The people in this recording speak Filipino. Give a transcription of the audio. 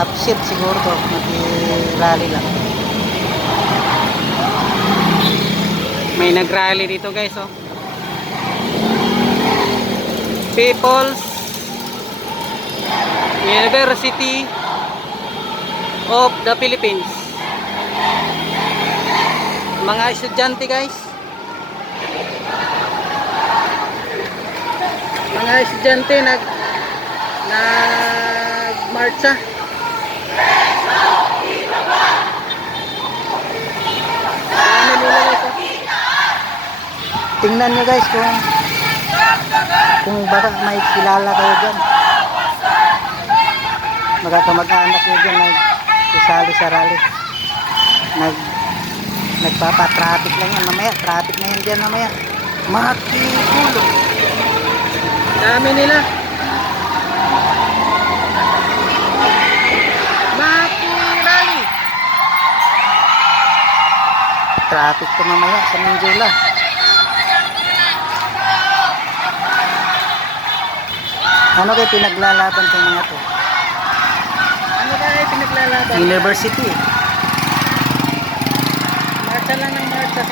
upset siguro to, nag-rally lang. May nag-rally dito guys, oh. People's University of the Philippines. Mga estudyante guys. Mga estudyante nag-marcha. Tingnan nyo guys kung baka may kilala kayo dyan, magkakamag-anak nyo dyan nagsisali sa rally, nagpapatraffic lang yan mamaya, traffic na yan dyan mamaya, makikulo dami nila, makirally traffic to mamaya sa Manjula. Ano kayo pinaglalaban itong mga to? Ano kayo pinaglalaban? University. Marcha lang ng marcha.